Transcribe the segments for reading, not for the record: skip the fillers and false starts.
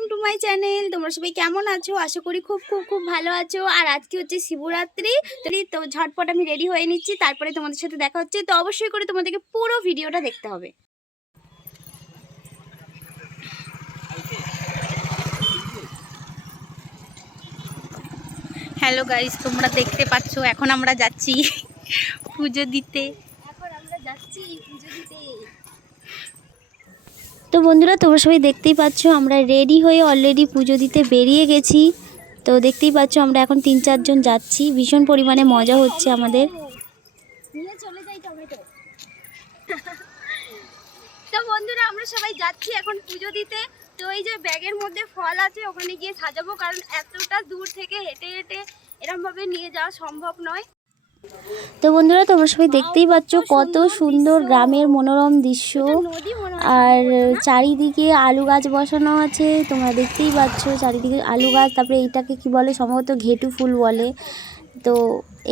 Welcome to my channel. তোমরা সবাই কেমন আছো? আশা করি খুব খুব খুব ভালো আছো। আর আজকে হচ্ছে শিবরাত্রি, তো ঝটপট আমি রেডি হয়ে নিচ্ছি, তারপরে তোমাদের সাথে দেখা হচ্ছে। তো অবশ্যই করে তোমাদেরকে পুরো ভিডিওটা দেখতে হবে। হ্যালো গাইস, তোমরা দেখতে পাচ্ছ এখন আমরা যাচ্ছি পুজো দিতে। তো বন্ধুরা, তোমরা সবাই দেখতেই পাচ্ছ আমরা রেডি হয়ে অলরেডি পুজো দিতে বেরিয়ে গেছি। তো দেখতেই পাচ্ছ আমরা এখন 3-4 জন যাচ্ছি। ভীষণ পরিমাণে মজা হচ্ছে আমাদের। তো বন্ধুরা, আমরা সবাই যাচ্ছি এখন পুজো দিতে। তো এই যে ব্যাগের মধ্যে ফল আছে, ওখানে গিয়ে সাজাবো, কারণ এতটা দূর থেকে হেঁটে হেঁটে এরমভাবে নিয়ে যাওয়া সম্ভব নয়। তো বন্ধুরা, তোমরা সবাই দেখতেই পাচ্ছ কত সুন্দর গ্রামের মনোরম দৃশ্য। আর চারিদিকে আলু গাছ বসানো আছে, তোমরা দেখতেই পাচ্ছ চারিদিকে আলু গাছ। তারপরে এইটাকে কি বলে, সম্ভবত ঘেটু ফুল বলে। তো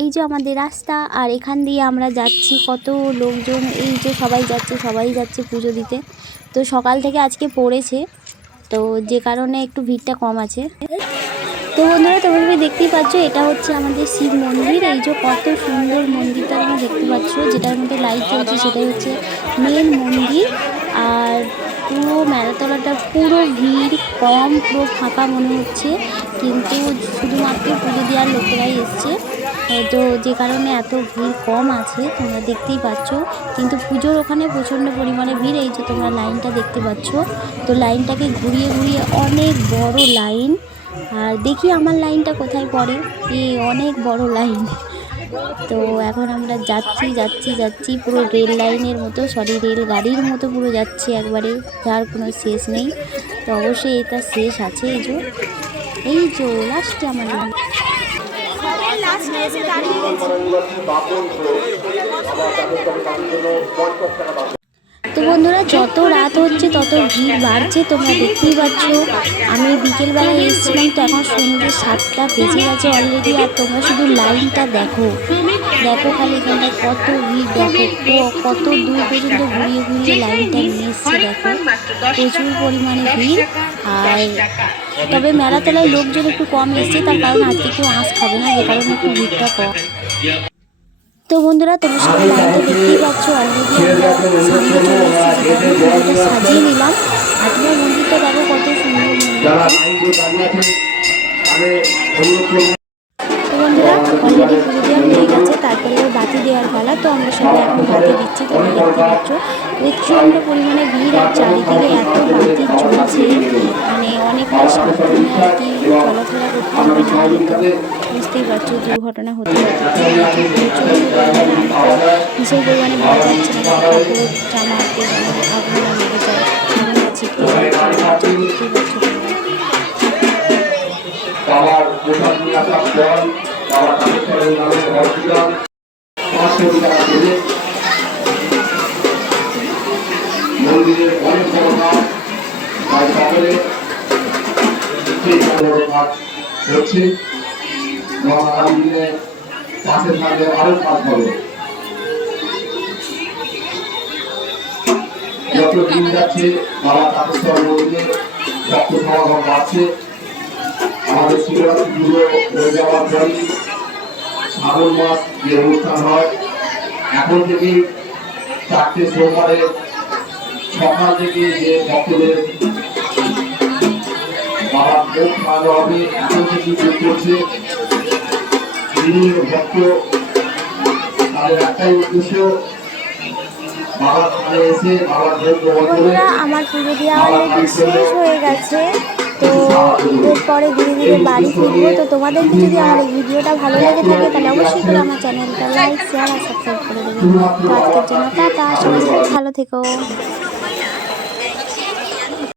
এই যে আমাদের রাস্তা, আর এখান দিয়ে আমরা যাচ্ছি। কত লোকজন, এই যে সবাই যাচ্ছে পুজো দিতে। তো সকাল থেকে আজকে পড়েছে, তো যে কারণে একটু ভিড়টা কম আছে। তো বন্ধুরা, তোমরা সবাই দেখতেই পাচ্ছ এটা হচ্ছে আমাদের শিব মন্দির। এই যে কত সুন্দর মন্দিরটা তোমরা দেখতে পাচ্ছ, যেটার মধ্যে লাইট জ্বলছে সেটাই হচ্ছে মেন মন্দির। আর পুরো মেলাতলাটা পুরো ভিড় কম, পুরো ফাঁকা মনে হচ্ছে, কিন্তু শুধুমাত্র পুজো দেওয়ার লোকেরাই এসছে। তো যে কারণে এত ভিড় কম আছে তোমরা দেখতেই পাচ্ছ, কিন্তু পুজোর ওখানে প্রচণ্ড পরিমাণে ভিড়। এই যে তোমরা লাইনটা দেখতে পাচ্ছ, তো লাইনটাকে ঘুরিয়ে ঘুরিয়ে অনেক বড় লাইন। আর দেখি আমার লাইনটা কোথায় পড়ে, অনেক বড় লাইন। তো এখন আমরা যাচ্ছি পুরো রেল লাইনের মতো, রেল গাড়ির মতো পুরো যাচ্ছি একবারে, যার কোনো শেষ নেই। তো অবশ্যই এটা শেষ আছে। এই যে লাস্টে আমার লাইন, লাস্টে এসে দাঁড়িয়ে গেছি। তো বন্ধুরা, যত রাত হচ্ছে তত ভিড় বাড়ছে, তোমরা দেখতেই পাচ্ছ। আমি বিকেলবেলায় এসেছিলাম, তো এখন সন্ধ্যে 7টা বেজে গেছে অলরেডি। আর তোমরা শুধু লাইনটা দেখো খালি এখানটায় কত ভিড়, দেখো কত দূর পর্যন্ত ঘুরিয়ে ঘুরিয়ে লাইনটা নিয়ে এসছে। দেখো প্রচুর পরিমাণে ভিড়। আর তবে মেলাতলায় লোকজন একটু কম এসছে, তার কারণ আজকে কেউ আঁশ খাবে না, যে কারণে একটু ভিড়টা কম। তো বন্ধুরা, তোমরা সবাই লাইনটা দেখতেই পাচ্ছ, অলরেডি আমরা সামনে চলে এসেছি, যে কারণে মন্দিরটা সাজিয়ে নিলাম। আর তোমার মন্দিরটা দেখো কত সুন্দর মন্দিরটা। তো বন্ধুরা, অলরেডি পুজো দেওয়া হয়ে গেছে, তারপরে বাতি দেওয়ার পালা। তো আমরা সবাই এখন বাতি দিচ্ছি, তোমরা দেখতে পাচ্ছ প্রচণ্ড পরিমাণে ভিড়। আর চারিদিকে এত বাতি চলছে, মানে অনেকটা সাবধানে আর কি চলাফেরা করতে হবে, নাহলে তো বুঝতেই পারছো দুর্ঘটনা হতে প্রচণ্ড পরিমাণে। ভীষণ পরিমাণে ভয় পাচ্ছে, না কাপড় জামাতে আগুন লেগে যায়, আগুন ছিটকে যায়, দেখতেই পাচ্ছ মন্দিরের অনেক বড় কাজ, তাই সকলে হচ্ছে আগামী দিনে পাশে থাকলে আরো কাজ হবে। যত দিন যাচ্ছে বাবা তাপেশ্বর মন্দিরে রক্ত সমাগম বাড়ছে। আমাদের শিবরাত্রি পুজো হয়ে যাওয়ার পরই শ্রাবণ মাস যে অনুষ্ঠান হয়, এখন থেকে 4টে সোমবারে সকাল থেকে যে ভক্তদের বাবার ভোগ খাওয়ানো হবে, এখন থেকে যোগ করছে বিভিন্ন ভক্ত। তাদের একটাই উদ্দেশ্য, বাবার ধারে এসে বাবার ভোগ গ্রহণ করে। আমার পুজো দেওয়া অলরেডি শেষ হয়ে গেছে, তো এরপরে ধীরে ধীরে বাড়ি ফিরবো। তো তোমাদেরকে যদি আমার এই ভিডিওটা ভালো লেগে থাকে, তাহলে অবশ্যই করে আমার চ্যানেলটা লাইক, শেয়ার আর সাবস্ক্রাইব করে দেবে। তো আজকের জন্য টাটা, সবাই ভালো থেকো।